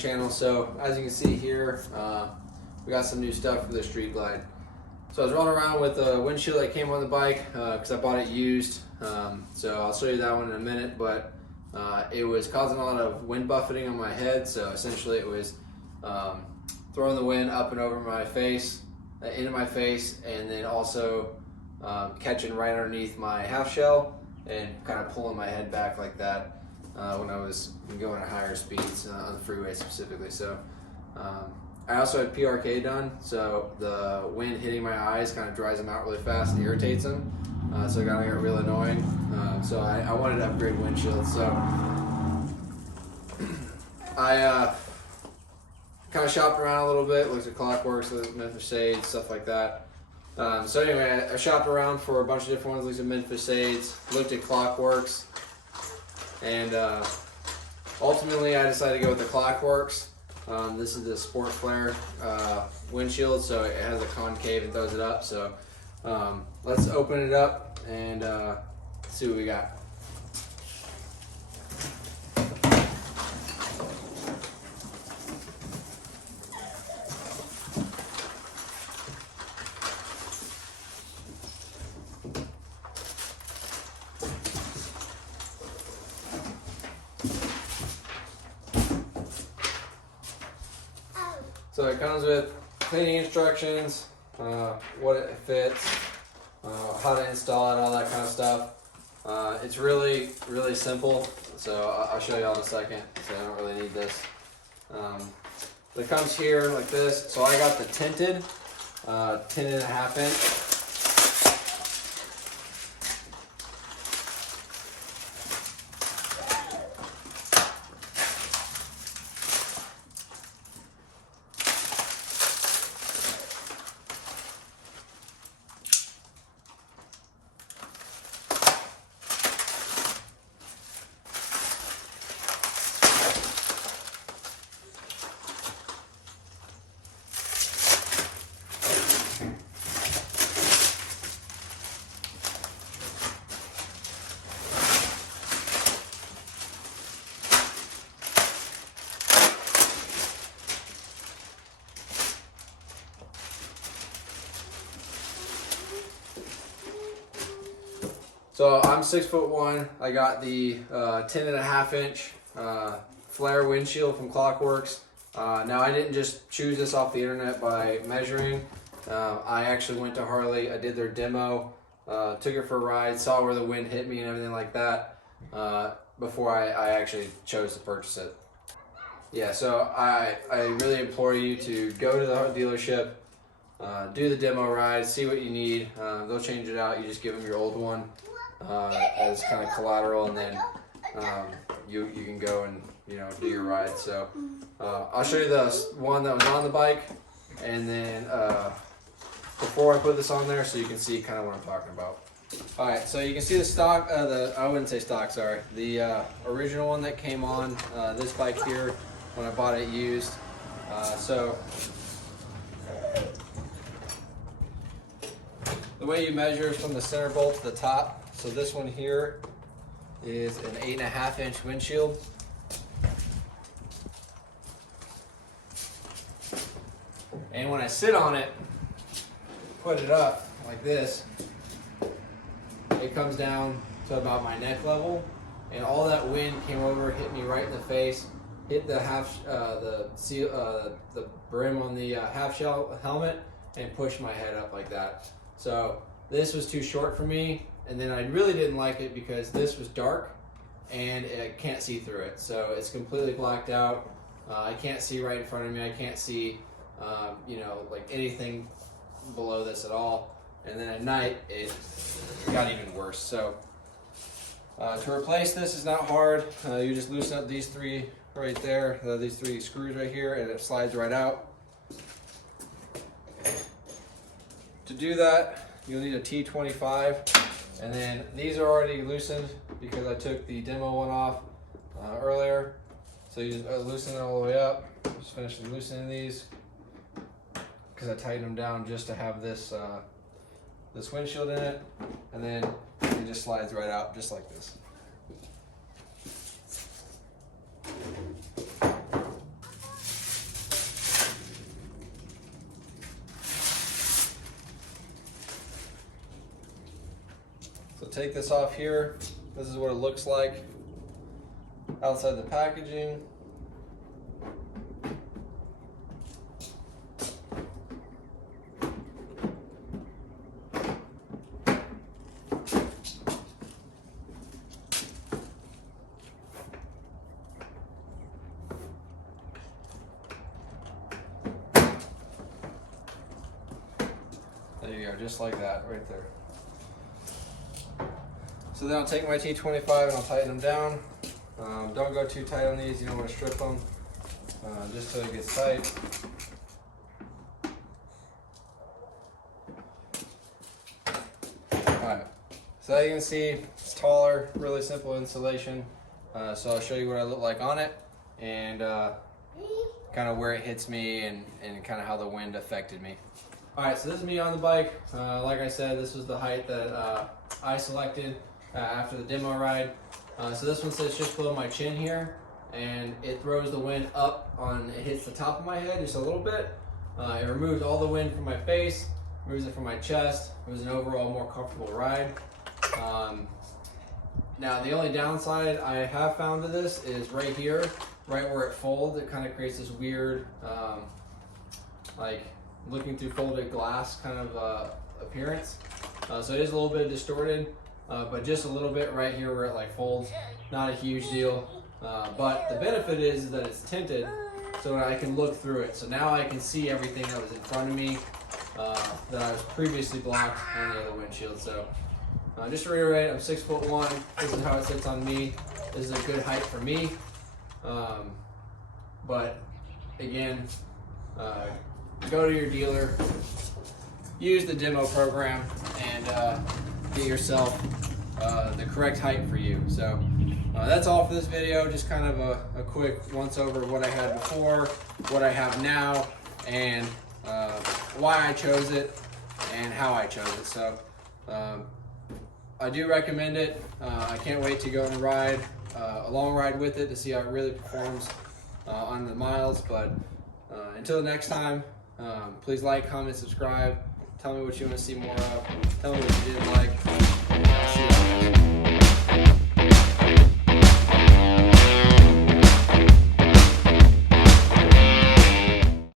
channel. So as you can see here, we got some new stuff for the Street Glide. So I was rolling around with a windshield that came on the bike because I bought it used. So I'll show you that one in a minute, but it was causing a lot of wind buffeting on my head. So essentially it was throwing the wind up and over my face, into my face, and then also catching right underneath my half shell and kind of pulling my head back like that when I was going at higher speeds on the freeway specifically. So I also had PRK done, so the wind hitting my eyes kind of dries them out really fast and irritates them. So it got real annoying. So I wanted to upgrade windshield. So I kind of shopped around a little bit, looked at Klock Werks, Windsheild, stuff like that. So anyway, I shopped around for a bunch of different ones, looked at Windsheild, looked at Klock Werks, and ultimately I decided to go with the Klock Werks. This is the Sport Flare windshield, so it has a concave and throws it up. So let's open it up and see what we got. So it comes with cleaning instructions, what it fits, how to install it, all that kind of stuff. It's really simple, so I'll show you all in a second, so I don't really need this. It comes here like this. So I got the tinted, 10.5 inch. So I'm 6'1". I got the 10.5 inch Flare windshield from Klock Werks. Now I didn't just choose this off the internet by measuring. I actually went to Harley. I did their demo, took it for a ride, saw where the wind hit me and everything like that before I actually chose to purchase it. Yeah, so I really implore you to go to the dealership, do the demo ride, see what you need. They'll change it out. You just give them your old one as kind of collateral, and then you can go and do your ride. So I'll show you the one that was on the bike, and then before I put this on there, so you can see kind of what I'm talking about. All right, so you can see the stock, I wouldn't say stock, sorry, the original one that came on this bike here when I bought it used. So the way you measure is from the center bolt to the top. So this one here is an 8.5 inch windshield. And when I sit on it, put it up like this, it comes down to about my neck level, and all that wind came over, hit me right in the face, hit the the brim on the half shell helmet, and pushed my head up like that. So this was too short for me, and then I really didn't like it because this was dark and I can't see through it. So it's completely blacked out. I can't see right in front of me. I can't see, like anything below this at all. And then at night, it got even worse. So to replace this is not hard. You just loosen up these three right there, these three screws right here, and it slides right out. To do that, you'll need a T25, and then these are already loosened because I took the demo one off earlier. So you just loosen it all the way up. Just finish loosening these because I tightened them down just to have this this windshield in it, and then it just slides right out just like this. So take this off here. This is what it looks like outside the packaging. There you go, just like that, right there. So then I'll take my T25 and I'll tighten them down. Don't go too tight on these, you don't want to strip them, just till it gets tight. Alright, so as you can see, it's taller, really simple installation. So I'll show you what I look like on it, and kind of where it hits me, and kind of how the wind affected me. Alright, so this is me on the bike. Like I said, this was the height that I selected after the demo ride. So this one sits just below my chin here, and it throws the wind up it hits the top of my head just a little bit. It removes all the wind from my face, removes it from my chest. It was an overall more comfortable ride. Now the only downside I have found to this is right here, right where it folds. It kind of creates this weird, like looking through folded glass kind of appearance. So it is a little bit distorted, but just a little bit right here where it like folds. Not a huge deal, but the benefit is that it's tinted, so I can look through it. So now I can see everything that was in front of me that I was previously blocked on the other windshield. So just to reiterate, I'm 6'1". This is how it sits on me. This is a good height for me. But again, go to your dealer, use the demo program, and get yourself the correct height for you. So that's all for this video. Just kind of a quick once over of what I had before, what I have now, and why I chose it and how I chose it. So I do recommend it. I can't wait to go on a ride, a long ride with it, to see how it really performs on the miles. But until next time, please like, comment, subscribe. Tell me what you want to see more of. Tell me what you didn't like. I'll see you later.